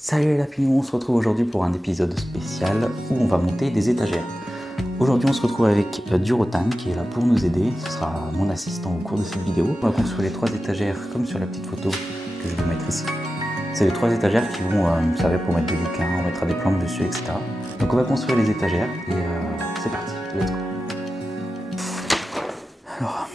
Salut les lapinous, on se retrouve aujourd'hui pour un épisode spécial où on va monter des étagères. Aujourd'hui on se retrouve avec Durotan qui est là pour nous aider, ce sera mon assistant au cours de cette vidéo. On va construire les 3 étagères comme sur la petite photo que je vais mettre ici. C'est les 3 étagères qui vont nous servir pour mettre des bouquins, on mettra des plantes dessus, etc. Donc on va construire les étagères et c'est parti, let's go. Alors...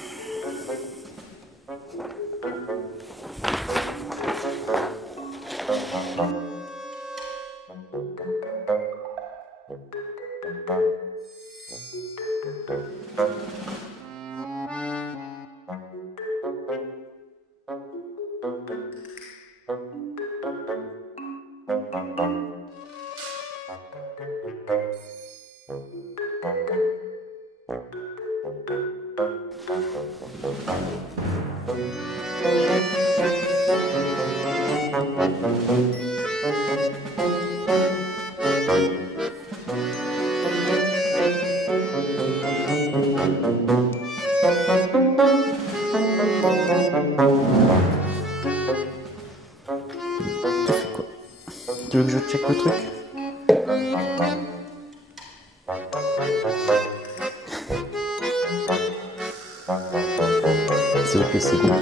Tu veux que je check le truc? C'est ok, c'est bon.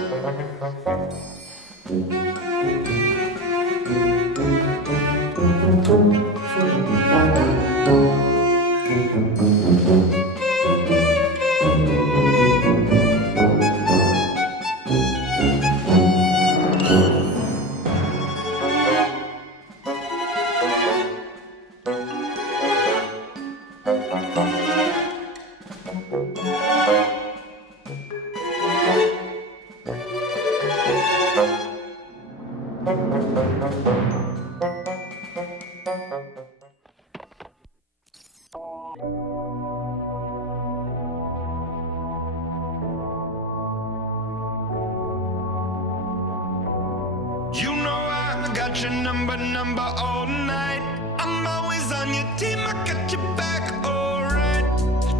You know I got your number all night. I'm always on your team, I got your back, alright.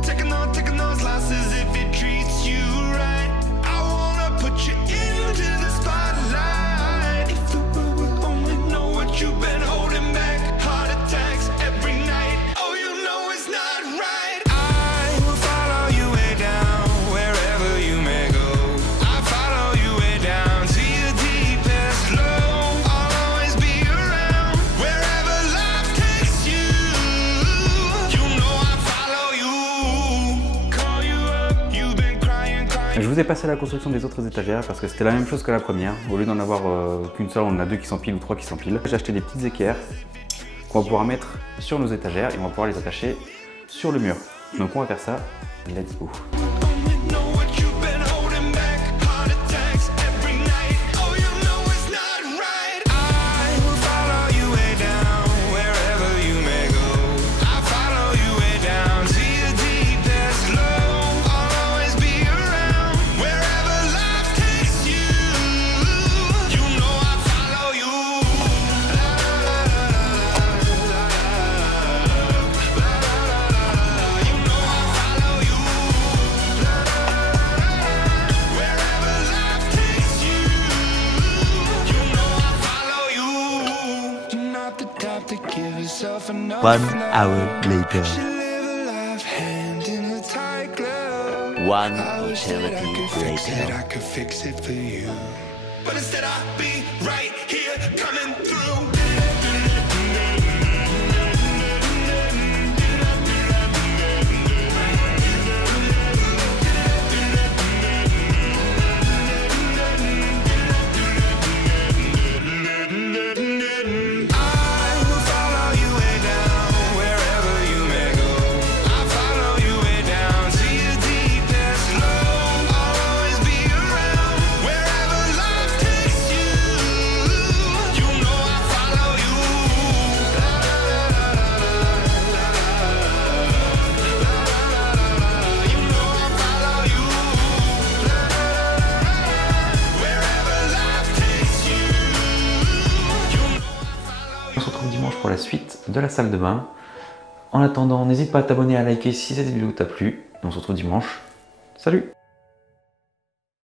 Taking those losses if it treats you right. I wanna put you into the spotlight. If the world would only know what you've been holding back. Heart attacks every night. Oh, you know it's not right. I will follow you way down, wherever you may go. I follow you way down to your deepest low. I'll always be around, wherever life takes you. You know I follow you. Call you up, you've been crying. Je vous ai passé la construction des autres étagères parce que c'était la même chose que la première. Au lieu d'en avoir qu'une seule, on en a 2 qui s'empilent ou 3 qui s'empilent. J'ai acheté des petites équerres qu'on va pouvoir mettre sur nos étagères et on va pouvoir les attacher sur le mur. Donc on va faire ça, let's go. Only know what you've been holding back. Heart attacks every night. Oh, you know it's not right. I will follow you way down, wherever you may go. I follow you way down to your deepest low. I'll always be around, wherever life takes you. You know I follow you. You know I follow you. Wherever life takes you, you know I follow you. You're not the type to give yourself enough. 1 hour later. Should live a life hand in the tight glove. 1 I wish that I eternity could fix it, later. I could fix it for you. But instead I'll be right here coming through. I will follow you way down, wherever you may go. I follow you way down to your deepest low. I'll always be around, wherever life takes you. You know I follow you. You know I follow you. Wherever life takes you. You know On se retrouve dimanche pour la suite de la salle de bain. En attendant, n'hésite pas à t'abonner, à liker si cette vidéo t'a plu. On se retrouve dimanche. Salut!